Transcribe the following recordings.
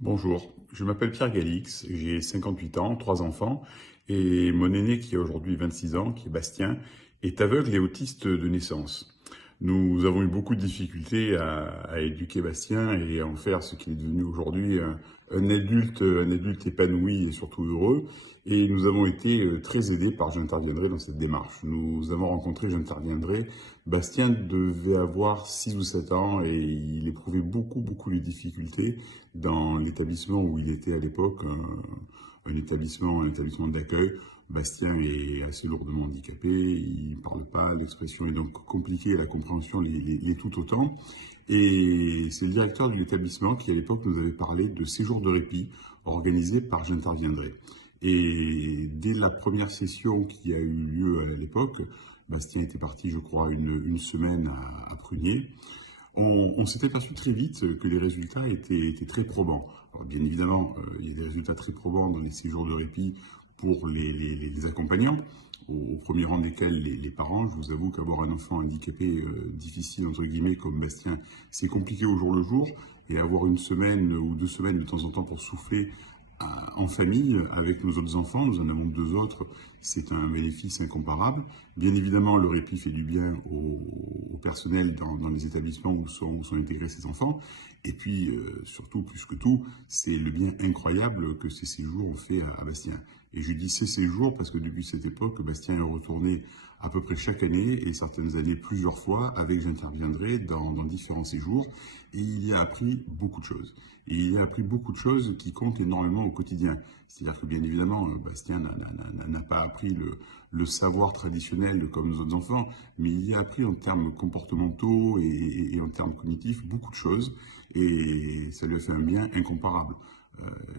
Bonjour, je m'appelle Pierre Galix, j'ai 58 ans, 3 enfants, et mon aîné qui a aujourd'hui 26 ans, qui est Bastien, est aveugle et autiste de naissance. Nous avons eu beaucoup de difficultés à éduquer Bastien et à en faire ce qu'il est devenu aujourd'hui, un adulte épanoui et surtout heureux. Et nous avons été très aidés par J'interviendrai dans cette démarche. Nous avons rencontré J'interviendrai. Bastien devait avoir 6 ou 7 ans et il éprouvait beaucoup de difficultés dans l'établissement où il était à l'époque, un établissement d'accueil. Bastien est assez lourdement handicapé, il ne parle pas, l'expression est donc compliquée, la compréhension l'est tout autant. Et c'est le directeur de l'établissement qui, à l'époque, nous avait parlé de séjours de répit organisés par J'interviendrai. Et dès la première session qui a eu lieu à l'époque, Bastien était parti, je crois, une semaine à Prunier. On s'est aperçu très vite que les résultats étaient très probants. Alors, bien évidemment, il y a des résultats très probants dans les séjours de répit pour les accompagnants, au premier rang desquels les parents. Je vous avoue qu'avoir un enfant handicapé difficile, entre guillemets, comme Bastien, c'est compliqué au jour le jour. Et avoir une semaine ou 2 semaines de temps en temps pour souffler en famille avec nos autres enfants, nous en avons 2 autres, c'est un bénéfice incomparable. Bien évidemment, le répit fait du bien au personnel dans les établissements où sont intégrés ces enfants. Et puis, surtout, plus que tout, c'est le bien incroyable que ces séjours ont fait à Bastien. Et je dis ces séjours parce que depuis cette époque, Bastien est retourné à peu près chaque année, et certaines années plusieurs fois, avec J'interviendrai dans différents séjours. Et il y a appris beaucoup de choses. Et il y a appris beaucoup de choses qui comptent énormément au quotidien. C'est-à-dire que bien évidemment, Bastien n'a pas appris le savoir traditionnel comme nos autres enfants, mais il y a appris en termes comportementaux et en termes cognitifs beaucoup de choses, et ça lui a fait un bien incomparable.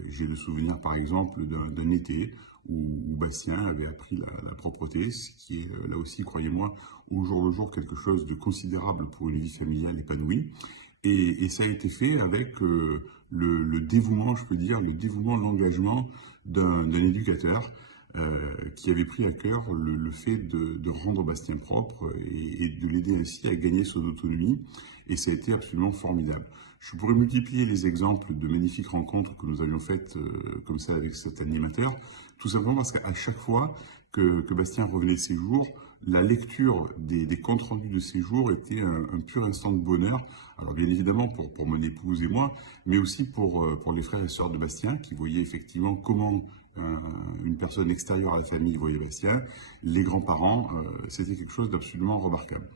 J'ai le souvenir par exemple d'un été où Bastien avait appris la propreté, ce qui est là aussi, croyez-moi, au jour le jour quelque chose de considérable pour une vie familiale épanouie. Et ça a été fait avec le dévouement, je peux dire, le dévouement, l'engagement d'un éducateur qui avait pris à cœur le fait de rendre Bastien propre et de l'aider ainsi à gagner son autonomie. Et ça a été absolument formidable. Je pourrais multiplier les exemples de magnifiques rencontres que nous avions faites comme ça avec cet animateur, tout simplement parce qu'à chaque fois que Bastien revenait de ses jours, la lecture des comptes rendus de ces jours était un pur instant de bonheur. Alors bien évidemment pour mon épouse et moi, mais aussi pour les frères et sœurs de Bastien, qui voyaient effectivement comment une personne extérieure à la famille voyait Bastien. Les grands-parents, c'était quelque chose d'absolument remarquable.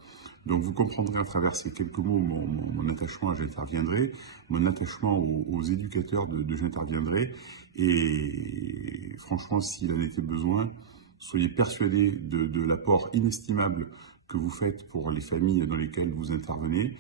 Donc vous comprendrez à travers ces quelques mots mon attachement à J'interviendrai, mon attachement aux éducateurs de J'interviendrai. Et franchement, s'il en était besoin, soyez persuadés de l'apport inestimable que vous faites pour les familles dans lesquelles vous intervenez,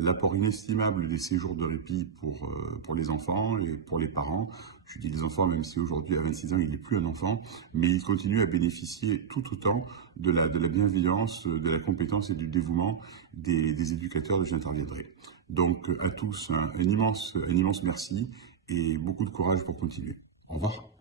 l'apport inestimable des séjours de répit pour les enfants et pour les parents. Je dis les enfants, même si aujourd'hui à 26 ans il n'est plus un enfant, mais il continue à bénéficier tout autant de la bienveillance, de la compétence et du dévouement des éducateurs de J'interviendrai. Donc à tous un immense merci et beaucoup de courage pour continuer. Au revoir.